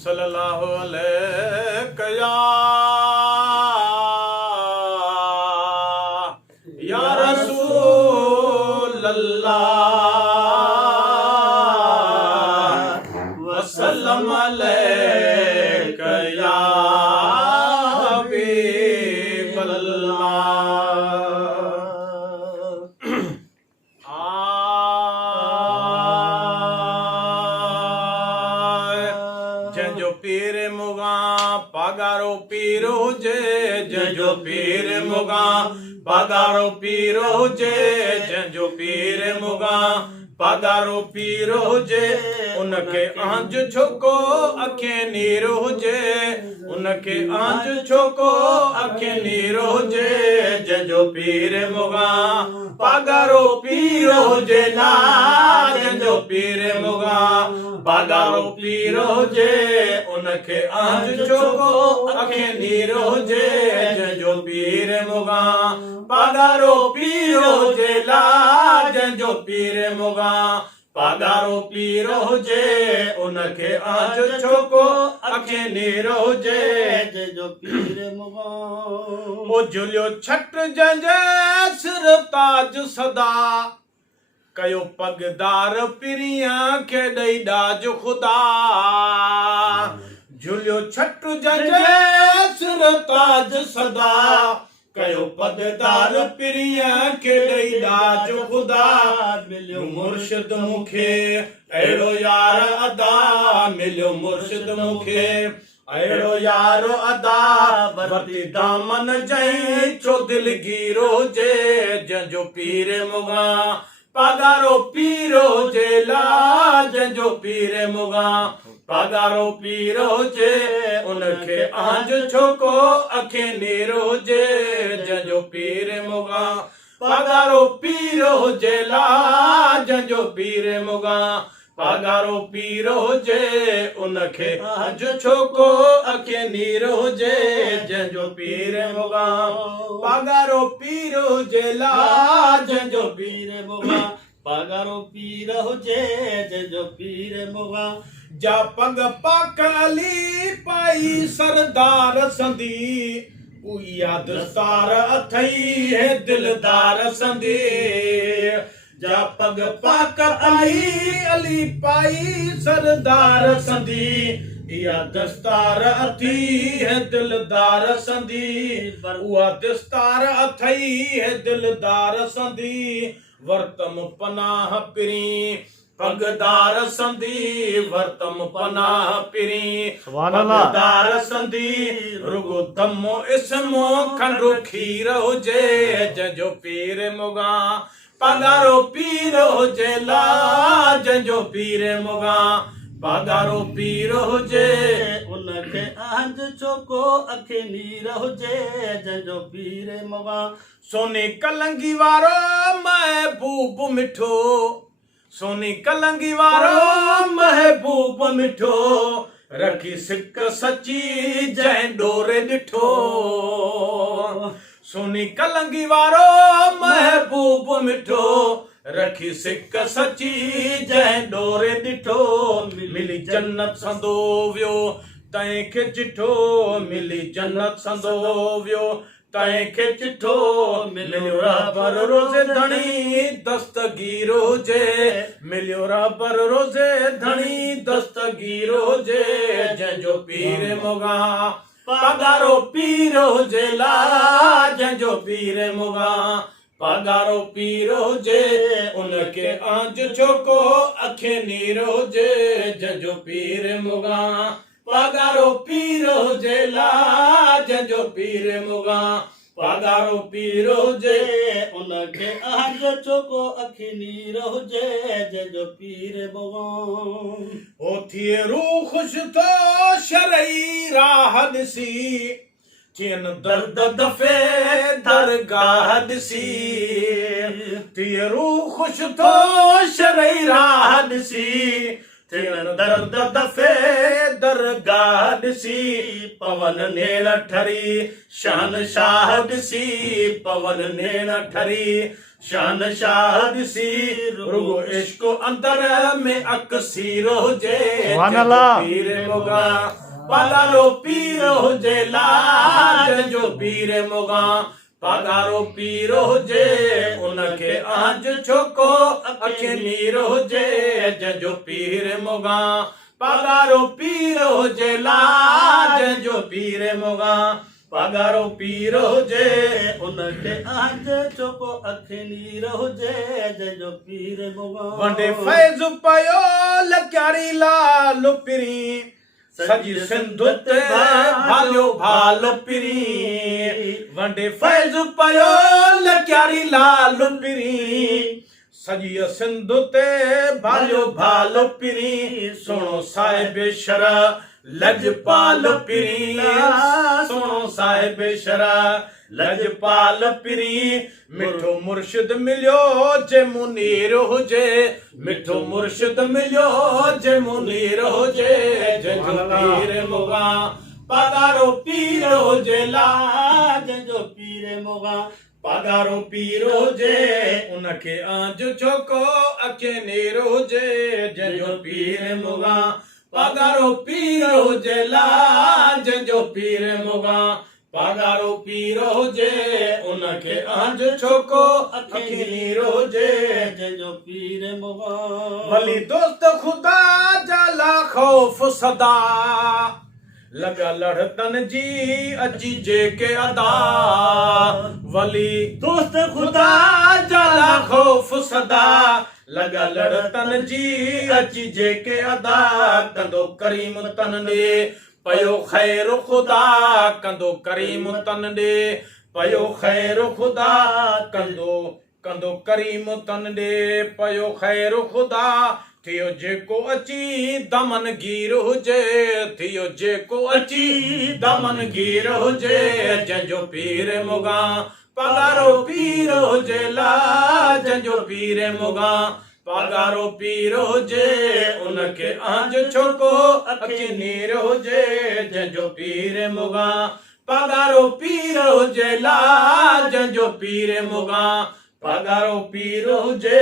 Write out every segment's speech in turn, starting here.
सल्लल्लाहु अलैहि या रसूल अल्लाह वसल्लम अलैका या हबीब जंजो पीर मुगा पगारो पीरो जे जंजो पीर मुगा पगारो पीरो जे जंजो पीर मुगा पगारो पीरो जे उनके आंज छोको अखे नीरो जे उनके आंज छोको अखे नीरो जे जंजो पीर मुगा पगारो पीरो जे ना जंजो पीर मुगा पगारो पीरो जे उनके आंज छोको अखे नीरो जे जंजो पीर मुगा पगारो पीरो जे ला जंजो पीर मुगा पगारो पीरो जे उनके आंज छोको अखे नीरो जे जंजो पीर मुगा ओ जुलियो छट जंजे सिर ताज सदा कयो पगदार पिरिया के ॾेई ॾाज ख़ुदा झुलियो छट जंजे सिर ताज सदा कयो पगदार पिरिया के ॾेई ॾाज ख़ुदा मिलियो मुर्शिद मूंखे अहिड़ो यार अदा मिलियो मुर्शिद मूंखे अहिड़ो यार अदा वरती दामन जई चो दिलगीरो जे जंजो पीर मुगा पगारो पीरो जे ला जंजो पीर मुगा पगारो पीरो जे उनके आंज छोको अखे नीरो जे जंजो पीर मुगा पगारो पीरो जे ला जंजो पीर मुगा पगारो पीरो जे उनके आंज छोको अखे नीरो जे जंजो पीर मुगा पगारो पीरो जे ला जंजो पीर मुगा पगारो पीरो जे जंजो पीर मुगा जा पग पाकली पाई सरदार संदी उया दस्तार अथई है दिलदार संदी जा पग पाक अली पाई सरदार संदी या दस्तार अथी है दिलदार संदी उआ दस्तार अथई है दिलदार संदी वर्तम पनाह पिरी पगदार संदी वर्तम पनाह पिरी पगदार संदी रुगो दमो इसमो खंडो खीर हुजे जंजो पीर मुगा पगारो पीरो जे ला जंजो पीर मुगा पगारो पीरो हुजे उनके आंज छोको अखे नीर हुजे जंजो पीर मुगा सोनी कलंगी वारो महबूब मिठो सोनी कलंगी वारो महबूब मिठो रखी सिक सची जंहिं डोरे ॾिठो सोनी कलंगी वारो महबूब मिठो रखी सिक सची जंहिं डोरे ॾिठो मिली जन्नत संदो वियो तंहिंखे चिठो मिली जन्नत संदो वियो तंहिंखे चिठो मिलियो रबर रोज़े धणी दस्तगीरो जे मिलियो रबर रोज़े धणी दस्तगीरो जे जंहिंजो पीर मुगा पगारो पीरो जे ला जंहिंजो पीर मुगा पगारो पीरो जे उनके आंज छोको अखे नीरो जे जंजो पीर मुगा पगारो पीरो जे ला जंजो पीर मुगा पगारो पीरो जे उनके आंज छोको अखे नीरो जे जंजो पीर मुगा ओ थिए रूह खुश तो शरई राह ॾिसी थियन दर्द दफ़े दरगाह ॾिसी थिए रूह खुश तो शरई राह ॾिसी थियन दर्द दफ़े दरगाह ॾिसी पवन नेण ठरी शहनशाह ॾिसी पवन नेण ठरी शहनशाह ॾिसी रुगो इश्क अंदर में अकसीर हुजे सुभान अल्लाह। पीर मोगा पगारो पीर हुजे लाज जो पीर मोगा पगारो पीर हुजे उनखे आज छोको अखे नीर हुजे जंहिंजो पीर मोगा पगारो पीर हुजे लाज जो पीर मोगा पगारो पीर हुजे उनखे आज छोको अखे नीर हुजे जंहिंजो पीर मोगा वंडे फैज़ पयो लक्यारी लाल पिरी सजी सिंधु ते भालियो भाल पिरी वंडे फैज़ पयो लक्यारी लाल पिरी सजी सिंधु ते भालियो भाल पिरी सुणो साहिब शरा लजपाल पिरी सुणो साहिब शरा लजपाल पिरी मिठो मुर्शिद मिलियो जे मुनीर हुजे मिठो मुर्शिद मिलियो जे मुनीर हुजे जंहिंजो पीर मोगा पगारो पीर हुजे लाज जो पीर मोगा पगारो पीर हुजे उनखे आंज छोको अखे नीर हुजे जंहिंजो पीर मोगा पगारो पीर हुजे लाज जो पीर मोगा पगारो पीर हुजे उनखे आंज छोको अखि नीर हुजे जंहिंजो पीर मोगा वली दोस्त खुदा जाला खौफ सदा लगा लड़तन जी अची जेके अदा वली दोस्त खुदा जाला खौफ सदा लगा लड़तन जी अची जेके अदा कंदो करीम तन ॾे पयो ख़ैर खुदा कंदो करीम तन ॾे पयो ख़ैर खुदा कंदो करीम तन ॾे पयो ख़ैर खुदा थियो जेको अची दमन गीर हुजे थियो जेको अची दमन गीर हुजे जंहिंजो पीर मोगा पगारो पीर हुजे लाज जो पीर मोगा पगारो पीर हुजे उनखे आंज छोको अखि नीर हुजे जंहिंजो पीर मोगा पगारो पीर हुजे लाज जो पीर मोगा पगारो पीर हुजे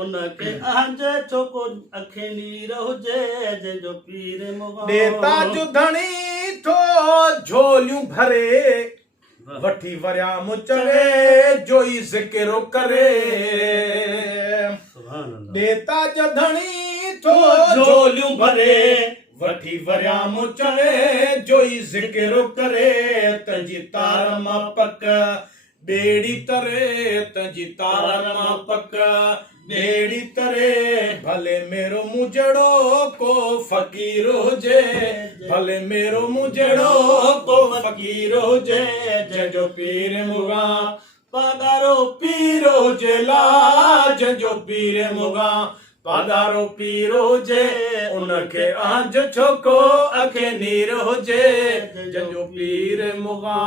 उनखे आंज छोको अखि नीर हुजे जंहिंजो पीर मोगा देता जो धणी थो झोलियूं भरे वठी वरियाम चवे जोई ज़िक्र करे देता जो धणी थो झोलियूं भरे वठी वरियाम चवे जोई ज़िक्र करे तंजी तार मां पक बेड़ी तरे तंजी तार मां पक बेड़ी तरे भले मेरो मुजड़ो को फकीर हुजे भले मेरो मुजड़ो को फकीर हुजे जंहिंजो पीर मुगा पगारो पीर हुजे लाज जो पीर मुगा पगारो पीर हुजे उनखे आंज छोको अखे नीर हुजे जंहिंजो पीर मुगा